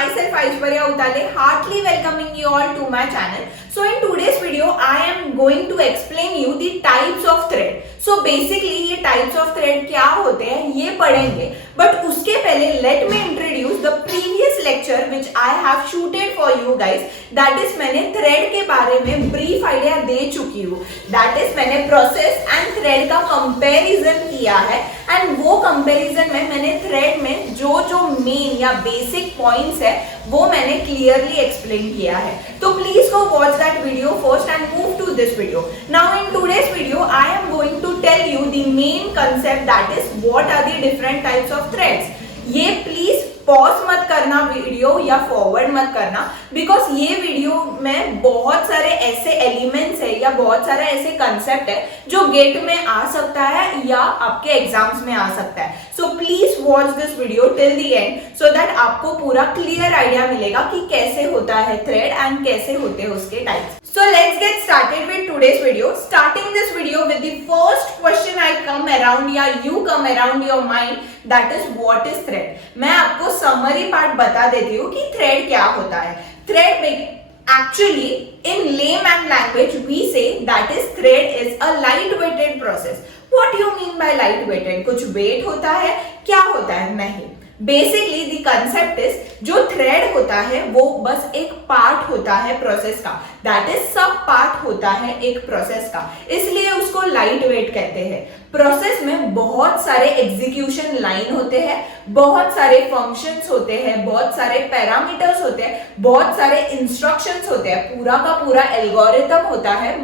myself Aishwarya Utale, heartily welcoming you all to my channel. So in today's video, I am going to explain you the types of thread. So basically ये types of thread क्या होते हैं ये पढ़ेंगे, but उसके पहले let me introduce the previous lecture which I have shooted for you guys. That is मैंने thread के बारे में brief idea दे चुकी हूँ. That is मैंने process and thread का comparison किया है and वो comparison में मैंने thread में जो main या basic points है वो मैंने clearly explain किया है. तो please go watch that video first and move to this video. Now in today's video I am going to tell you the main concept, that is what are the different types of threads. ये please pause मत करना video या forward मत करना, because ये video में बहुत सारे ऐसे एलिमेंट्स है या बहुत सारे ऐसे कंसेप्ट है जो गेट में आ सकता है या आपके एग्जाम्स में आ सकता है. So please watch this video till the and so that आपको पूरा क्लियर आइडिया मिलेगा कि कैसे होता है थ्रेड एंड कैसे होते हैं उसके types. So let's get started with today's video. Starting this video with the first question I come around या you come around your mind, that is what is thread. मैं आपको summary part बता देती हूँ कि thread क्या होता है. Thread actually in layman language we say that is thread is a light-weighted process. What do you mean by light-weighted? कुछ weight होता है, क्या होता है? नहीं. बेसिकली द कंसेप्ट इज जो थ्रेड होता है वो बस एक पार्ट होता है प्रोसेस का, दैट इज सब पार्ट होता है एक प्रोसेस का, इसलिए उसको लाइट वेट कहते हैं. प्रोसेस में बहुत सारे एग्जीक्यूशन लाइन होते हैं, बहुत सारे फंक्शंस होते हैं, बहुत सारे पैरामीटर्स होते हैं, बहुत सारे इंस्ट्रक्शंस होते हैं, पूरा का पूरा एल्गोरिथम होता है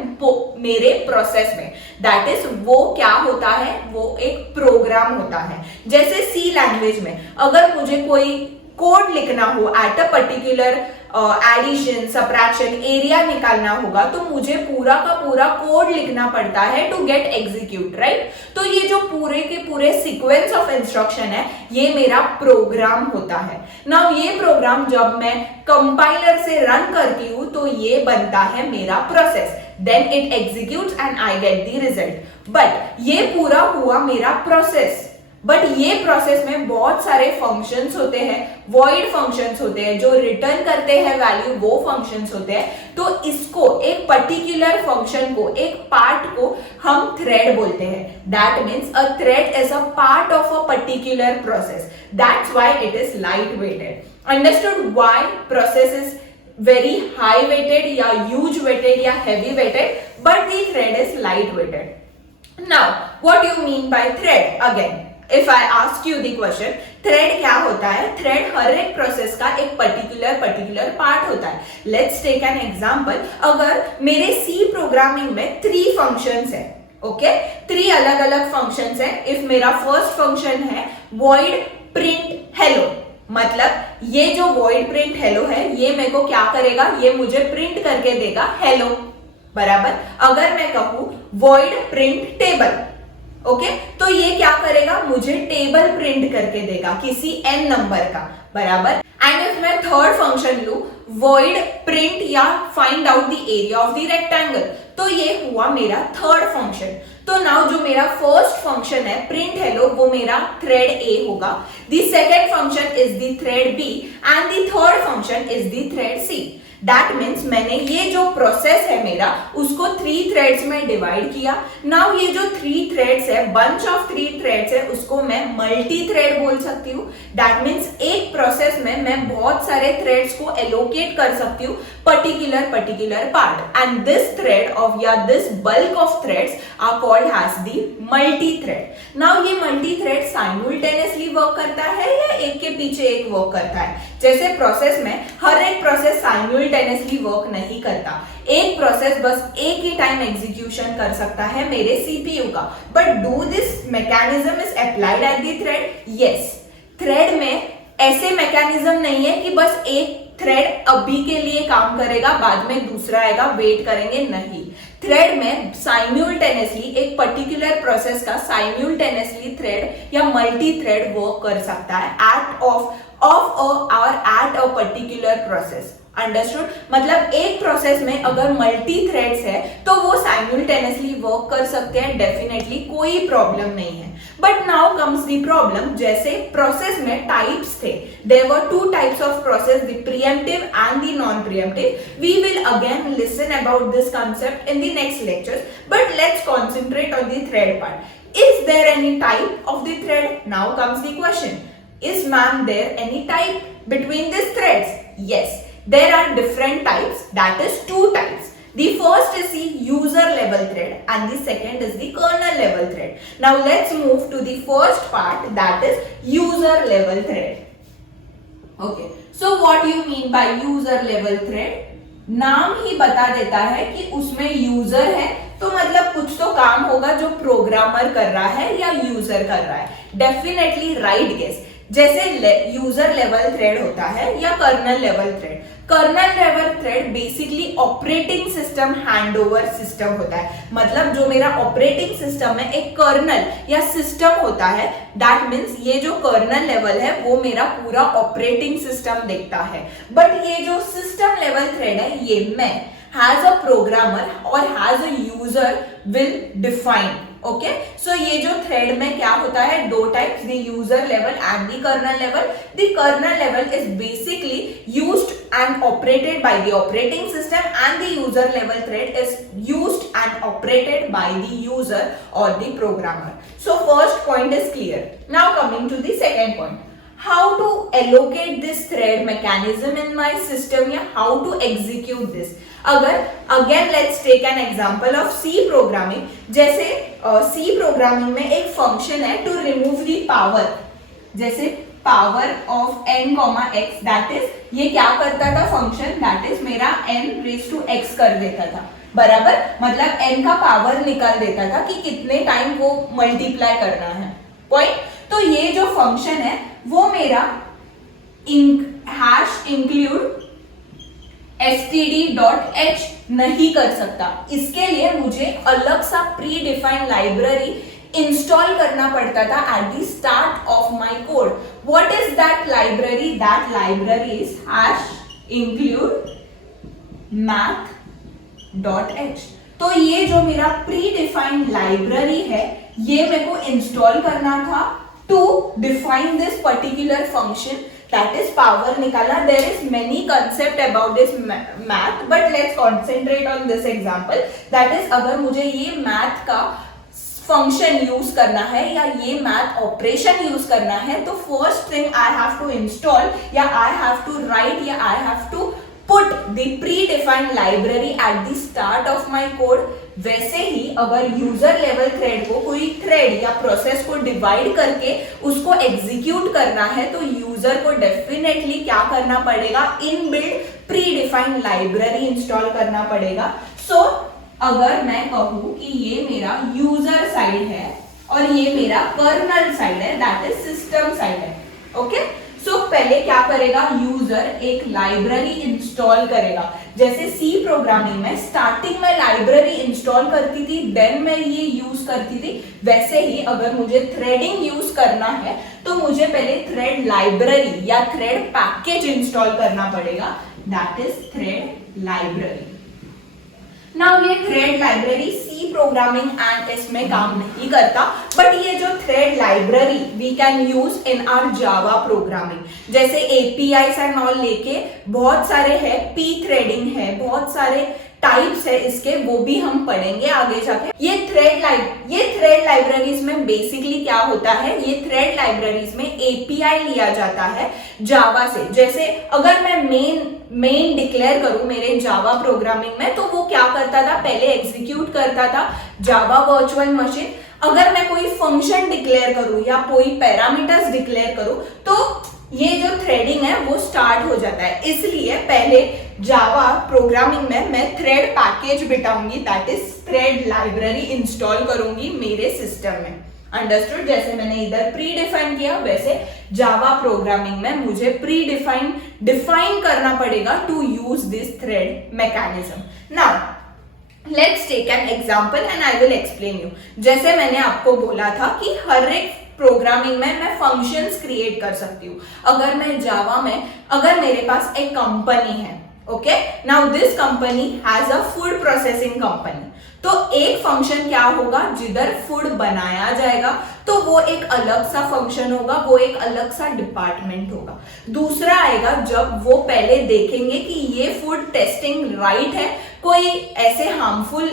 मेरे प्रोसेस में. दैट इज वो क्या होता है, वो एक प्रोग्राम होता है. जैसे सी लैंग्वेज में अगर मुझे कोई कोड लिखना हो at a particular addition subtraction area निकालना होगा तो मुझे पूरा का पूरा कोड लिखना पड़ता है टू गेट एग्जीक्यूट, राइट. तो ये जो पूरे के पूरे सीक्वेंस ऑफ इंस्ट्रक्शन है ये मेरा प्रोग्राम होता है. नाउ ये प्रोग्राम जब मैं कंपाइलर से रन करती हूँ तो ये बनता है मेरा process, then it executes and I get the result. But ये पूरा हुआ मेरा प्रोसेस, बट ये प्रोसेस में बहुत सारे फंक्शंस होते हैं, वॉइड फंक्शंस होते हैं जो रिटर्न करते हैं वैल्यू, वो फंक्शंस होते हैं. तो इसको एक पर्टिकुलर फंक्शन को, एक पार्ट को हम थ्रेड बोलते हैं. That means a thread is a part of a particular process. That's why it is light weighted. Understood why process is very high weighted या huge weighted या heavy weighted, but the thread is light weighted. Now what do you mean by thread? Again if I ask you the question, thread क्या होता है? thread हर एक process का एक particular part होता है. Let's take an example. अगर मेरे C प्रोग्रामिंग में 3 फंक्शंस है, ओके, 3 अलग अलग फंक्शंस है. इफ मेरा फर्स्ट फंक्शन है void print hello, मतलब ये जो void print hello है ये मेरे को क्या करेगा, ये मुझे प्रिंट करके देगा hello, बराबर. अगर मैं कहूं void print table, ओके, तो ये क्या करेगा, मुझे टेबल प्रिंट करके देगा किसी n नंबर का, बराबर. एंड इफ मैं थर्ड फंक्शन लू void print या find out the area of the rectangle, तो ये हुआ मेरा थर्ड फंक्शन. तो नाउ जो मेरा फर्स्ट फंक्शन है प्रिंट हेलो वो मेरा थ्रेड ए होगा, the second function is the thread B and the third function is the thread C. That means मैंने ये जो प्रोसेस है मेरा उसको 3 थ्रेड्स में डिवाइड किया. नाउ ये जो 3 थ्रेड्स है, बंच ऑफ 3 थ्रेड्स है, उसको मैं मल्टी थ्रेड बोल सकती हूँ. दैट मीन्स एक प्रोसेस में मैं बहुत सारे थ्रेड्स को एलोकेट कर सकती हूँ particular part, and this thread of या this bulk of threads are called as the multi thread. Now ये मल्टी थ्रेड साइमल्टेनियसली वर्क करता है या एक के पीछे एक वर्क करता है. जैसे प्रोसेस में हर एक प्रोसेस साइमल्टेनियसली वर्क नहीं करता, एक प्रोसेस बस एक ही टाइम एग्जीक्यूशन कर सकता है मेरे सीपीयू का. But do this mechanism is applied at the thread? Yes. Thread में ऐसे मैकेनिज्म नहीं है कि बस एक थ्रेड अभी के लिए काम करेगा बाद में दूसरा आएगा वेट करेंगे, नहीं. थ्रेड में साइमल्टेनियसली एक पर्टिकुलर प्रोसेस का साइमल्टेनियसली थ्रेड या मल्टी थ्रेड वर्क कर सकता है eight a particular process. Understood? मतलब एक प्रोसेस में अगर मल्टी थ्रेड्स है तो वो साइमल्टेनियसली वर्क कर सकते हैं, डेफिनेटली कोई प्रॉब्लम नहीं है. But now comes the problem, जैसे प्रोसेस में टाइप्स थे, there were two types of process, the preemptive and the non preemptive. We will again listen about this concept in the next lectures, but let's concentrate on the thread part. Is there any type of the thread? Now comes the question, is ma'am there any type between these threads? Yes, there are different types, that is two types. The first is the user level thread and the second is the kernel level thread. Now let's move to the first part, that is user level thread. Okay, so what do you mean by user level thread? नाम ही बता देता है कि उसमें user है, तो मतलब कुछ तो काम होगा जो प्रोग्रामर कर रहा है या यूजर कर रहा है. Definitely right guess. जैसे यूजर लेवल थ्रेड होता है या kernel level thread. Kernel level thread basically operating system handover system होता है. मतलब जो मेरा ऑपरेटिंग सिस्टम में एक कर्नल या सिस्टम होता है, दैट मीन्स ये जो कर्नल लेवल है वो मेरा पूरा ऑपरेटिंग सिस्टम देखता है. बट ये जो सिस्टम लेवल थ्रेड है, ये मैं हैज अ प्रोग्रामर और as a user will define. Okay, so ये जो थ्रेड में क्या होता है, दो types, the user level and the kernel level. The kernel level is basically used and operated by the operating system and the user level thread is used and operated by the user or the programmer. So first point is clear. Now coming to the second point, how to allocate this thread mechanism in my system या how to execute this. अगर again let's take an example of C programming. जैसे C programming में एक function है to remove the power, जैसे power of n comma x, that is ये क्या करता था फंक्शन, दैट इज मेरा n रेज टू x कर देता था. बराबर, मतलब n का पावर निकाल देता था कि कितने टाइम वो मल्टीप्लाई करना है. पॉइंट. तो ये जो फंक्शन है वो मेरा हैश इंक्लूड std.h नहीं कर सकता. इसके लिए मुझे अलग सा प्री डिफाइंड लाइब्रेरी इंस्टॉल करना पड़ता था at the start of my code. What is that library? That library is hash include math.h. तो ये जो मेरा प्री डिफाइंड लाइब्रेरी है, ये मेरे को इंस्टॉल करना था to define this particular function, that is power निकालना. There is many concept about this math, but let's concentrate on this example. That is, अगर मुझे ये मैथ का फंक्शन यूज करना है या ये मैथ ऑपरेशन यूज करना है, तो first thing I have to install या आई हैव टू राइट या I have to put the predefined library at the start of my code. वैसे ही अगर यूजर लेवल थ्रेड को कोई थ्रेड या प्रोसेस को डिवाइड करके उसको एग्जीक्यूट करना है, तो यूजर को डेफिनेटली क्या करना पड़ेगा, inbuilt pre defined library install करना पड़ेगा. सो अगर मैं कहूं कि ये मेरा यूजर साइड है और ये मेरा कर्नल साइड है, दैट इज सिस्टम साइड है. ओके, सो पहले क्या करेगा, यूजर एक लाइब्रेरी इंस्टॉल करेगा. जैसे सी प्रोग्रामिंग में स्टार्टिंग में लाइब्रेरी इंस्टॉल करती थी, देन मैं ये यूज करती थी. वैसे ही अगर मुझे थ्रेडिंग यूज करना है तो मुझे पहले थ्रेड लाइब्रेरी या थ्रेड पैकेज इंस्टॉल करना पड़ेगा, that is thread library. Now ये thread library C programming and इसमें काम नहीं करता, बट ये जो thread library we can use in our Java programming. जैसे एपीआईज एंड ऑल लेके बहुत सारे है, पी थ्रेडिंग है, बहुत सारे टाइप्स है इसके, वो भी हम पढ़ेंगे आगे जाके. ये थ्रेड लाइब्रेरीज में बेसिकली क्या होता है, ये थ्रेड लाइब्रेरीज में एपीआई लिया जाता है जावा से. जैसे अगर मैं मेन डिक्लेयर करूं मेरे जावा प्रोग्रामिंग में, तो वो क्या करता था, पहले एग्जीक्यूट करता था जावा वर्चुअल मशीन. अगर मैं कोई फंक्शन डिक्लेयर करूं या कोई पैरामीटर्स डिक्लेयर करूं, तो ये जो थ्रेडिंग है वो स्टार्ट हो जाता है. इसलिए पहले जावा प्रोग्रामिंग में मैं थ्रेड पैकेज बिठाऊंगी, that is thread library install करूंगी मेरे सिस्टम में. अंडरस्टूड. जैसे मैंने इधर प्री डिफाइन किया, वैसे जावा प्रोग्रामिंग में मुझे प्री डिफाइन करना पड़ेगा to use this thread mechanism. Now let's take an example and I will explain you. जैसे मैंने आपको बोला था कि हर एक प्रोग्रामिंग में मैं फंक्शंस क्रिएट कर सकती हूँ. अगर मैं जावा में, अगर मेरे पास एक कंपनी है, okay, now this company has a food processing company, तो एक फंक्शन क्या होगा, जिधर फूड बनाया जाएगा तो वो एक अलग सा फंक्शन होगा, वो एक अलग सा डिपार्टमेंट होगा। दूसरा आएगा जब वो पहले देखेंगे कि ये फूड टेस्टिंग राइट है, कोई ऐसे हार्मफुल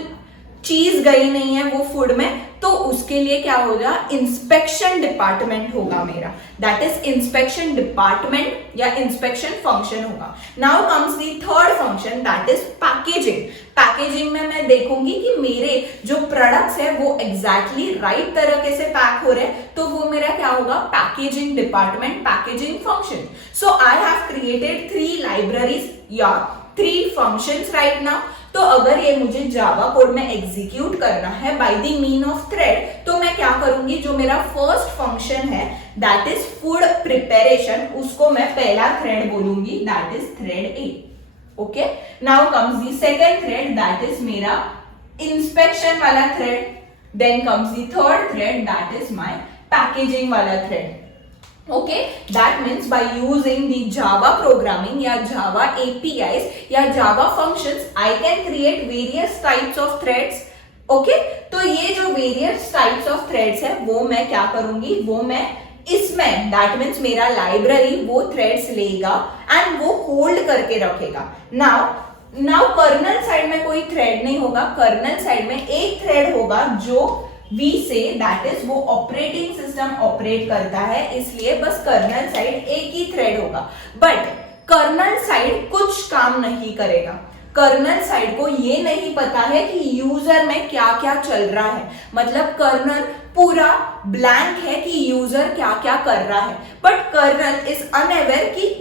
चीज गई नहीं है वो फूड में, तो उसके लिए क्या होगा, इंस्पेक्शन डिपार्टमेंट होगा मेरा, दैट इज इंस्पेक्शन डिपार्टमेंट या इंस्पेक्शन फंक्शन होगा। Now comes the third function, that is packaging. Packaging में मैं देखूंगी कि मेरे जो प्रोडक्ट्स है वो एग्जैक्टली राइट तरीके से पैक हो रहे हैं, तो वो मेरा क्या होगा, packaging department, packaging function. So I have created 3 libraries या 3 फंक्शंस राइट नाउ। तो अगर ये मुझे जावा कोड में एग्जीक्यूट करना है by the mean of thread, तो मैं क्या करूंगी, जो मेरा फर्स्ट फंक्शन है दैट इज फूड प्रिपरेशन, उसको मैं पहला थ्रेड बोलूंगी, that is thread A. Okay, now comes the second thread, that is मेरा इंस्पेक्शन वाला thread. Then comes the third thread, that is my packaging वाला thread. Okay, that means by using the Java programming या Java APIs या Java functions, I can create various types of threads. Okay, तो ये जो various types of threads है वो मैं क्या करूंगी, वो मैं इसमें, that means मेरा लाइब्रेरी वो threads लेगा and वो होल्ड करके रखेगा। Now कर्नल साइड में कोई थ्रेड नहीं होगा, कर्नल साइड में एक थ्रेड होगा जो वी से दैट इज वो ऑपरेटिंग सिस्टम ऑपरेट करता है, इसलिए बस कर्नल साइड एक ही थ्रेड होगा। बट कर्नल साइड कुछ काम नहीं करेगा, कर्नल साइड को ये नहीं पता है कि यूजर में क्या क्या चल रहा है, मतलब कर्नल पूरा ब्लैंक है कि यूजर क्या क्या कर रहा है। बट कर्नल इज अनअवेयर कि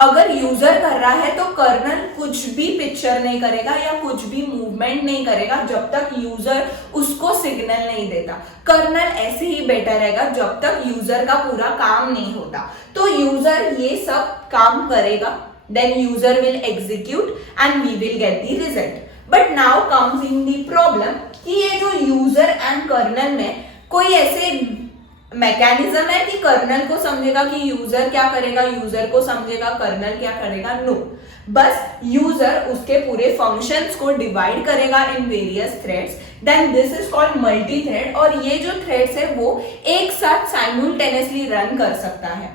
अगर यूजर कर रहा है तो कर्नल कुछ भी पिक्चर नहीं करेगा या कुछ भी मूवमेंट नहीं करेगा जब तक यूजर उसको सिग्नल नहीं देता। कर्नल ऐसे ही बैठा रहेगा जब तक यूजर का पूरा काम नहीं होता। तो यूजर ये सब काम करेगा, then user will execute and we will get the result. But now comes in the problem कि ये जो यूजर एंड कर्नल में कोई ऐसे मैकेनिज्म है कि कर्नल को समझेगा कि यूजर क्या करेगा, यूजर को समझेगा कर्नल क्या करेगा, नो। बस यूजर उसके पूरे फंक्शंस को डिवाइड करेगा in various threads, then this is called multi thread. और ये जो थ्रेड्स है वो एक साथ साइमल्टेनियसली रन कर सकता है।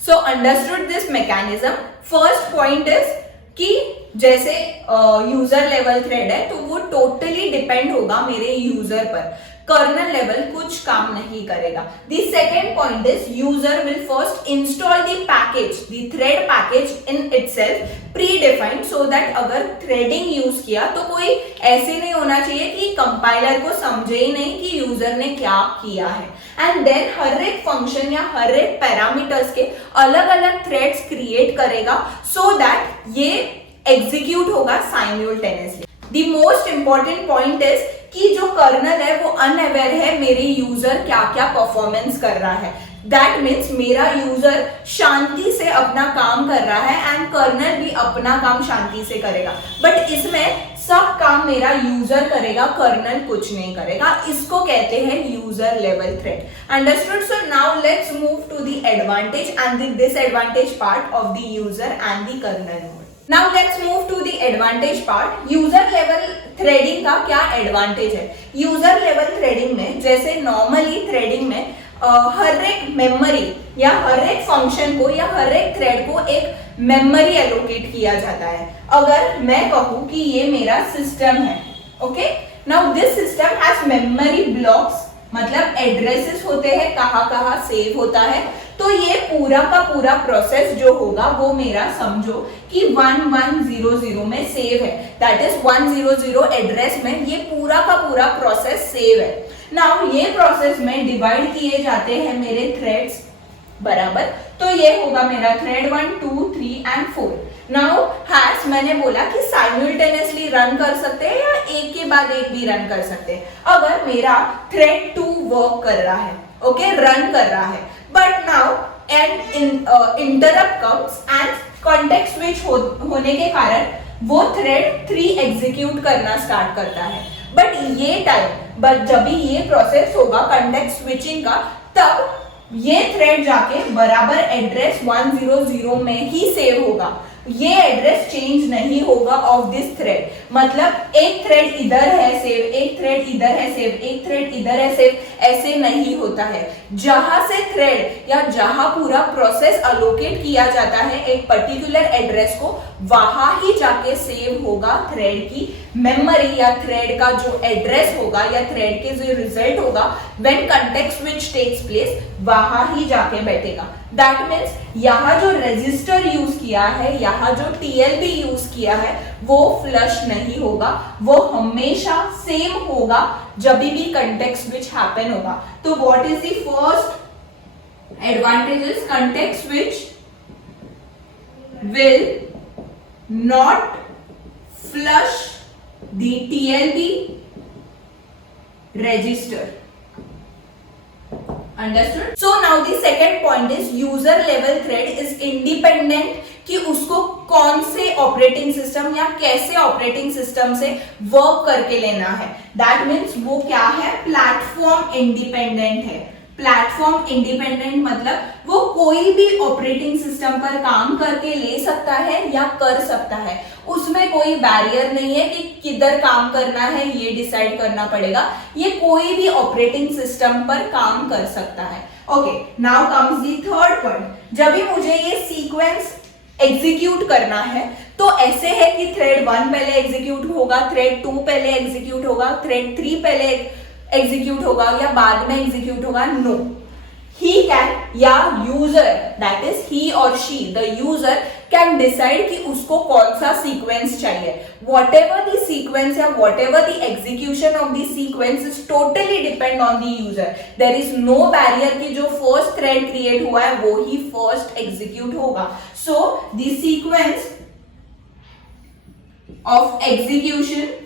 So understood this mechanism. First point is कि जैसे यूजर लेवल थ्रेड है तो वो टोटली डिपेंड होगा मेरे यूजर पर, कर्नल लेवल कुछ काम नहीं करेगा। The second point is user will first install the package, the thread package in itself predefined, so that अगर threading यूज किया तो कोई ऐसे नहीं होना चाहिए कि कंपाइलर को समझे ही नहीं कि यूजर ने क्या किया है। एंड देन हर एक फंक्शन या हर एक पैरामीटर्स के अलग अलग थ्रेड्स क्रिएट करेगा सो दैट ये एग्जीक्यूट होगा simultaneously. The most important point is कि जो कर्नल है वो अनअवेयर है मेरे यूजर क्या क्या परफॉर्मेंस कर रहा है। दैट मीन्स मेरा यूजर शांति से अपना काम कर रहा है एंड कर्नल भी अपना काम शांति से करेगा। बट इसमें सब काम मेरा यूजर करेगा, कर्नल कुछ नहीं करेगा। इसको कहते हैं user level thread. Understood? So now let's move to the advantage and the disadvantage part of the user and the kernel. Now let's move to the advantage part. User level threading का क्या advantage है? User level threading में जैसे normally threading में हर एक memory या हर एक function को या हर एक थ्रेड को एक मेमोरी एलोकेट किया जाता है। अगर मैं कहूँ कि ये मेरा सिस्टम है, okay, now this system has memory blocks, मतलब एड्रेसेस होते हैं कहाँ कहाँ सेव होता है। तो ये पूरा का पूरा प्रोसेस जो होगा वो मेरा समझो कि 1100 में सेव है, दैट इज 100 एड्रेस में ये पूरा का पूरा प्रोसेस सेव है। नाउ ये प्रोसेस में डिवाइड किए जाते हैं मेरे थ्रेड्स, बराबर। तो ये होगा मेरा थ्रेड 1, 2, 3 एंड 4। नाउ हैश मैंने बोला कि साइमल्टेनियसली रन कर सकते हैं या एक के बाद एक भी रन कर सकते हैं। अगर मेरा थ्रेड 2 वर्क कर रहा है, ओके, रन कर रहा है, but now and interrupt comes and context switch होने के कारण वो थ्रेड 3 एग्जीक्यूट करना स्टार्ट करता है। बट ये टाइम, बट जब भी ये प्रोसेस होगा कॉन्टेक्स्ट स्विचिंग का, तब ये थ्रेड जाके बराबर एड्रेस 100 में ही सेव होगा। ये एड्रेस चेंज नहीं होगा ऑफ दिस थ्रेड। मतलब एक थ्रेड इधर है सेव, एक थ्रेड इधर है सेव, एक थ्रेड इधर है सेव, ऐसे नहीं होता है। जहां से थ्रेड या जहां पूरा प्रोसेस अलोकेट किया जाता है एक पर्टिकुलर एड्रेस को, वहां ही जाके सेव होगा थ्रेड की मेमोरी या थ्रेड का जो एड्रेस होगा या थ्रेड के जो रिजल्ट होगा when context switch takes place, वहां ही जाके बैठेगा। दैट मीन्स यहाँ जो रजिस्टर यूज किया है, यहाँ जो TLB यूज किया है, वो फ्लश नहीं होगा, वो हमेशा सेम होगा जब भी कंटेक्स्ट स्विच हैपन होगा। तो what is the first advantages? Context switch will not flush the TLB register. Understood? So now the second point is user level thread is independent कि उसको कौन से ऑपरेटिंग सिस्टम या कैसे ऑपरेटिंग सिस्टम से work करके लेना है। दैट मीन्स वो क्या है? प्लेटफॉर्म इंडिपेंडेंट है। प्लेटफॉर्म इंडिपेंडेंट मतलब वो कोई भी ऑपरेटिंग सिस्टम पर काम करके ले सकता है या कर सकता है, उसमें कोई बैरियर नहीं है कि किधर काम करना है ये डिसाइड करना पड़ेगा, ये कोई भी ऑपरेटिंग सिस्टम पर काम कर सकता है। Okay, now comes the third point. जब भी मुझे ये सीक्वेंस एग्जीक्यूट करना है तो ऐसे है कि थ्रेड 1 पहले एग्जीक्यूट होगा, थ्रेड 2 पहले एग्जीक्यूट होगा, थ्रेड 3 पहले एग्जीक्यूट होगा या बाद में एग्जीक्यूट होगा। नो, he can या यूजर दैट इज ही और she the user can decide कि उसको कौन सा सीक्वेंस चाहिए। वॉट एवर द सीक्वेंस या whatever the execution of the sequence is totally depend on the user. There is no barrier कि जो first thread create हुआ है वो ही फर्स्ट एग्जीक्यूट होगा। So the sequence of execution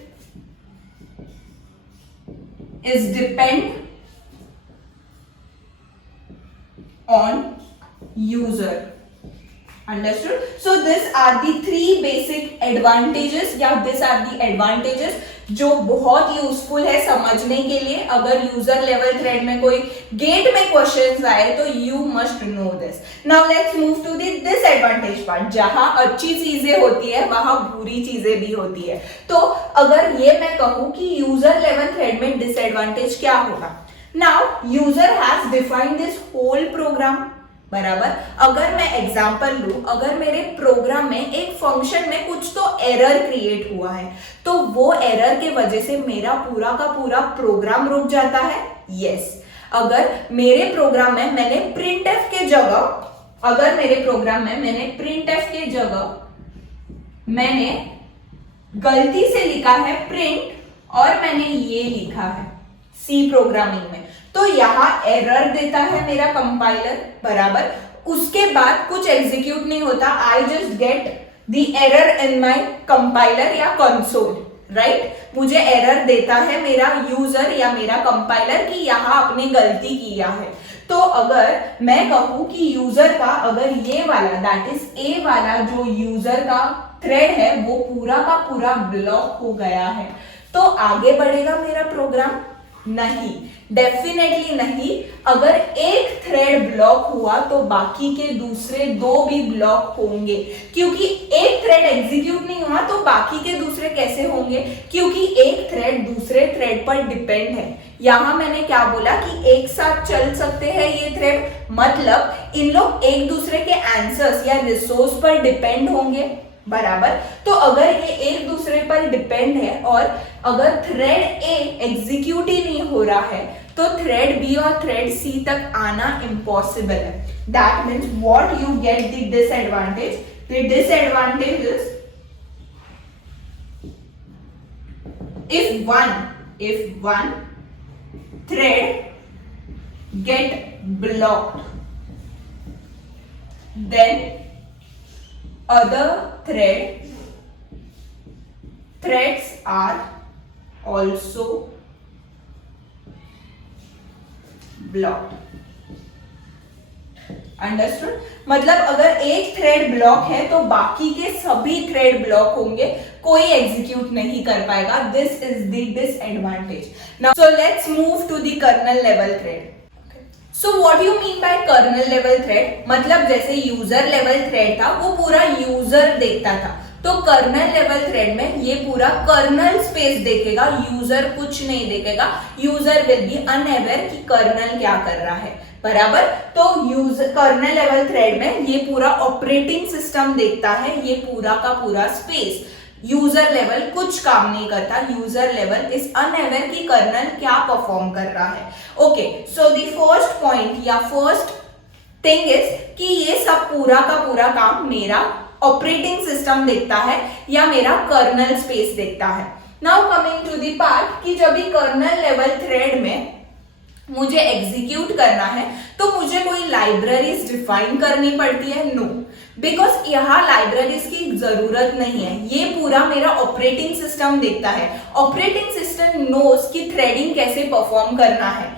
is depend on user. Understood? So these are the three basic advantages या these are the advantages जो बहुत useful है समझने के लिए। अगर यूजर लेवल थ्रेड में कोई गेट में क्वेश्चंस आए तो you must know this. Now let's move to the disadvantage part. जहां अच्छी चीजें होती है वहां बुरी चीजें भी होती है। तो अगर ये मैं कहूं कि यूजर लेवल थ्रेड में डिसएडवांटेज क्या होगा? Now user has defined this whole program, बराबर। अगर मैं एग्जांपल लूं, अगर मेरे प्रोग्राम में एक फंक्शन में कुछ तो एरर क्रिएट हुआ है तो वो एरर के वजह से मेरा पूरा का पूरा प्रोग्राम रुक जाता है। यस, अगर मेरे प्रोग्राम में मैंने प्रिंटएफ के जगह, अगर मेरे प्रोग्राम में मैंने प्रिंटएफ के जगह मैंने गलती से लिखा है प्रिंट और मैंने ये लिखा है सी प्रोग्रामिंग में, तो यहां एरर देता है मेरा कंपाइलर, बराबर। उसके बाद कुछ एग्जीक्यूट नहीं होता, I just get the error in my compiler या कंसोल, राइट। मुझे एरर देता है मेरा यूजर या मेरा कंपाइलर कि यहां आपने गलती किया है। तो अगर मैं कहूं कि यूजर का अगर ये वाला दैट इज ए वाला जो यूजर का थ्रेड है वो पूरा का पूरा ब्लॉक हो गया है, तो आगे बढ़ेगा मेरा प्रोग्राम? नहीं, डेफिनेटली नहीं। अगर एक थ्रेड ब्लॉक हुआ तो बाकी के दूसरे दो भी ब्लॉक होंगे, क्योंकि एक थ्रेड एग्जीक्यूट नहीं हुआ तो बाकी के दूसरे कैसे होंगे? क्योंकि एक थ्रेड दूसरे थ्रेड पर डिपेंड है। यहां मैंने क्या बोला कि एक साथ चल सकते हैं ये थ्रेड, मतलब इन लोग एक दूसरे के आंसर्स या रिसोर्स पर डिपेंड होंगे, बराबर। तो अगर ये एक दूसरे पर डिपेंड है और अगर थ्रेड ए एग्जीक्यूट ही नहीं हो रहा है तो थ्रेड बी और थ्रेड सी तक आना इम्पॉसिबल है। That means what you get the disadvantage? The disadvantage is if one thread get blocked, then other threads are also blocked. Understood? मतलब अगर एक थ्रेड ब्लॉक है तो बाकी के सभी थ्रेड ब्लॉक होंगे, कोई एग्जीक्यूट नहीं कर पाएगा। This is the disadvantage. Now so let's move to the kernel level thread. So what you mean by kernel level thread, मतलब जैसे यूजर लेवल थ्रेड था वो पूरा यूजर देखता था, तो कर्नल लेवल थ्रेड में ये पूरा कर्नल स्पेस देखेगा, यूजर कुछ नहीं देखेगा, यूजर विल बी अनअवेयर कि कर्नल क्या कर रहा है, बराबर। तो यूजर कर्नल लेवल थ्रेड में ये पूरा ऑपरेटिंग सिस्टम देखता है ये पूरा का पूरा स्पेस, यूजर लेवल कुछ काम नहीं करता, यूजर लेवल इज अनअवेयर कि कर्नल क्या परफॉर्म कर रहा है। Okay, so the first point या फर्स्ट थिंग इज कि ये सब पूरा का पूरा काम मेरा ऑपरेटिंग सिस्टम देखता है या मेरा कर्नल स्पेस देखता है। Now coming to the part कि जब भी कर्नल लेवल थ्रेड में मुझे एग्जीक्यूट करना है तो मुझे कोई लाइब्रेरीज डिफाइन करनी पड़ती है, नो, बिकॉज यहाँ लाइब्रेरीज की जरूरत नहीं है, ये पूरा मेरा ऑपरेटिंग सिस्टम देखता है। ऑपरेटिंग सिस्टम नोस कि थ्रेडिंग कैसे परफॉर्म करना है,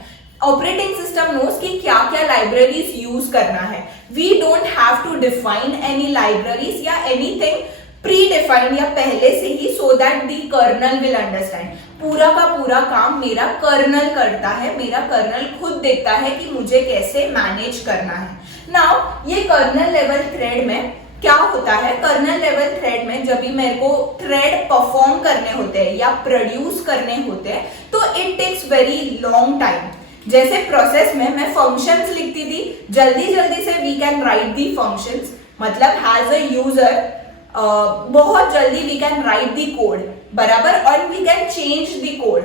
ऑपरेटिंग सिस्टम नोस कि क्या क्या लाइब्रेरीज यूज करना है। We don't have to define any libraries या एनीथिंग प्री डिफाइंड या पहले से ही, so that the kernel will understand. पूरा का पूरा काम मेरा कर्नल करता है, मेरा कर्नल खुद देखता है कि मुझे कैसे मैनेज करना है। नाउ ये कर्नल लेवल थ्रेड में क्या होता है, कर्नल लेवल थ्रेड में जब भी मेरे को थ्रेड परफॉर्म करने होते हैं या प्रोड्यूस करने होते हैं तो it takes very long time. जैसे प्रोसेस में मैं फंक्शंस लिखती थी, जल्दी जल्दी से we can write the functions, मतलब हैज अ यूजर बहुत जल्दी we can write the code, बराबर, और we can change the code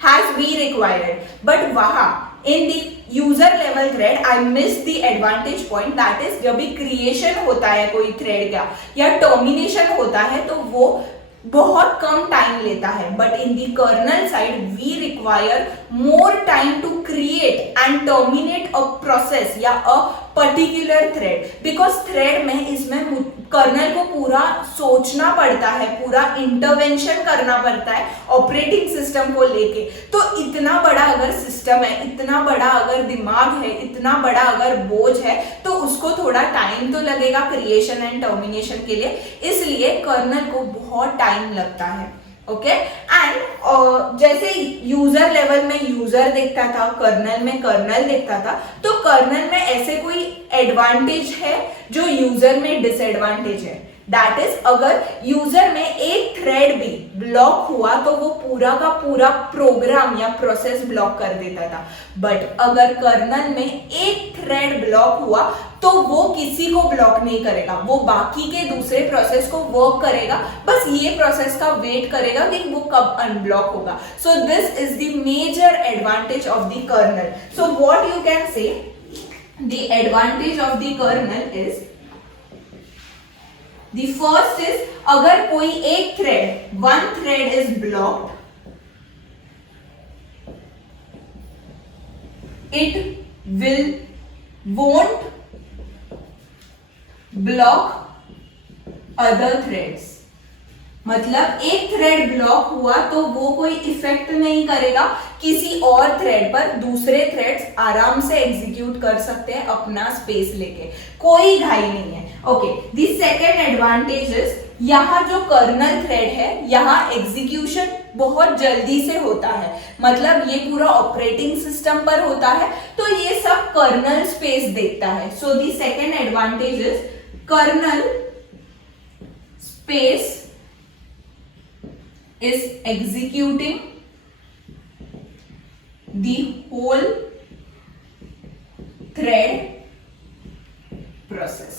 as we required. But वहां in the user level thread I miss the advantage point, that is जब भी creation होता है कोई थ्रेड का या टर्मिनेशन होता है तो वो बहुत कम टाइम लेता है। But in the kernel side we require more time to create and terminate a process या a particular thread, because thread में इसमें कर्नल को पूरा सोचना पड़ता है, पूरा इंटरवेंशन करना पड़ता है ऑपरेटिंग सिस्टम को लेके। तो इतना बड़ा अगर सिस्टम है, इतना बड़ा अगर दिमाग है, इतना बड़ा अगर बोझ है, तो उसको थोड़ा टाइम तो लगेगा क्रिएशन एंड टर्मिनेशन के लिए, इसलिए कर्नल को बहुत टाइम लगता है। ओके, एंड जैसे यूजर लेवल में यूजर देखता था, कर्नल में कर्नल देखता था, तो कर्नल में ऐसे कोई एडवांटेज है जो यूजर में डिसएडवांटेज है। दैट इज अगर यूजर में एक थ्रेड भी ब्लॉक हुआ तो वो पूरा का पूरा प्रोग्राम या प्रोसेस ब्लॉक कर देता था। बट अगर कर्नल में एक थ्रेड ब्लॉक हुआ तो वो किसी को ब्लॉक नहीं करेगा, वो बाकी के दूसरे प्रोसेस को वर्क करेगा, बस ये प्रोसेस का वेट करेगा कि वो कब अनब्लॉक होगा। So this is the major advantage of the kernel. So what you can say the advantage of the kernel is, the first is अगर कोई एक thread, one thread is blocked, it won't block other threads। मतलब एक thread block हुआ तो वो कोई effect नहीं करेगा किसी और थ्रेड पर, दूसरे थ्रेड्स आराम से एग्जीक्यूट कर सकते हैं अपना स्पेस लेके, कोई घाई नहीं है। Okay, the second advantage is यहाँ जो कर्नल थ्रेड है यहाँ एग्जीक्यूशन बहुत जल्दी से होता है, मतलब ये पूरा ऑपरेटिंग सिस्टम पर होता है तो ये सब कर्नल स्पेस देखता है। So the second advantage is kernel space is executing the whole thread process।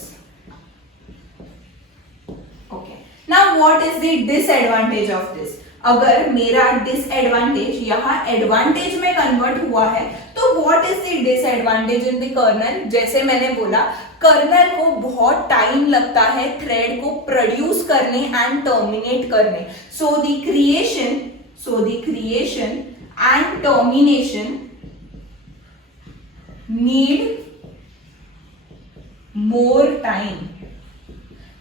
Okay, now what is the disadvantage of this? अगर मेरा डिसएडवांटेज यहाँ एडवांटेज में कन्वर्ट हुआ है तो what is the disadvantage in the kernel? जैसे मैंने बोला कर्नल को बहुत टाइम लगता है थ्रेड को प्रोड्यूस करने एंड टर्मिनेट करने। So the creation and termination need more time,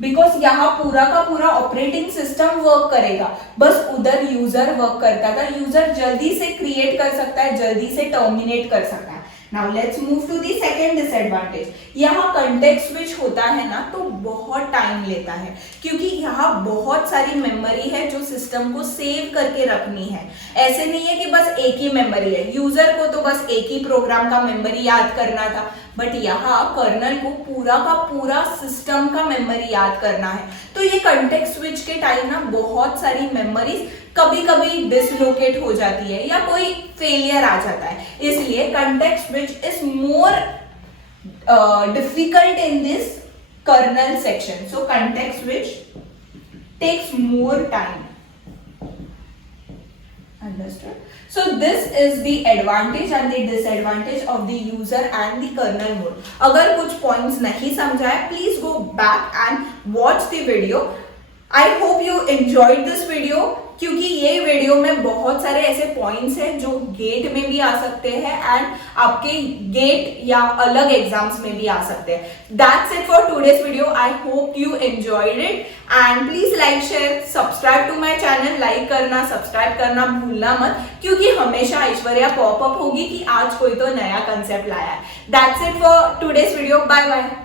because यहाँ पूरा का पूरा ऑपरेटिंग सिस्टम वर्क करेगा, बस उधर यूजर वर्क करता था, यूजर जल्दी से क्रिएट कर सकता है, जल्दी से टर्मिनेट कर सकता है। Now let's move to the second disadvantage. यहाँ कंटेक्स्ट स्विच होता है ना तो बहुत टाइम लेता है, क्योंकि यहाँ बहुत सारी मेमोरी है जो सिस्टम को सेव करके रखनी है। ऐसे नहीं है कि बस एक ही मेमोरी है, यूजर को तो बस एक ही प्रोग्राम का मेमोरी याद करना था, बट यहाँ कर्नल को पूरा का पूरा सिस्टम का मेमोरी याद करना है। तो ये कंटेक्स्ट स्विच के टाइम ना बहुत सारी मेमोरीज कभी कभी डिसलोकेट हो जाती है या कोई फेलियर आ जाता है, इसलिए context switch is more difficult in this kernel section. So context switch takes more time. Understood? So this is the advantage and the disadvantage of the user and the kernel mode. अगर कुछ points नहीं समझा है, please go back and watch the video. I hope you enjoyed this video, क्योंकि ये video में बहुत सारे ऐसे पॉइंट्स हैं जो गेट में भी आ सकते हैं एंड आपके गेट या अलग एग्जाम्स में भी आ सकते हैं। That's it for today's video. I hope you enjoyed it and please like share subscribe to my channel. Like करना सब्सक्राइब करना भूलना मत, क्योंकि हमेशा ऐश्वर्या पॉपअप होगी कि आज कोई तो नया कंसेप्ट लाया है। That's it for today's video. Bye bye.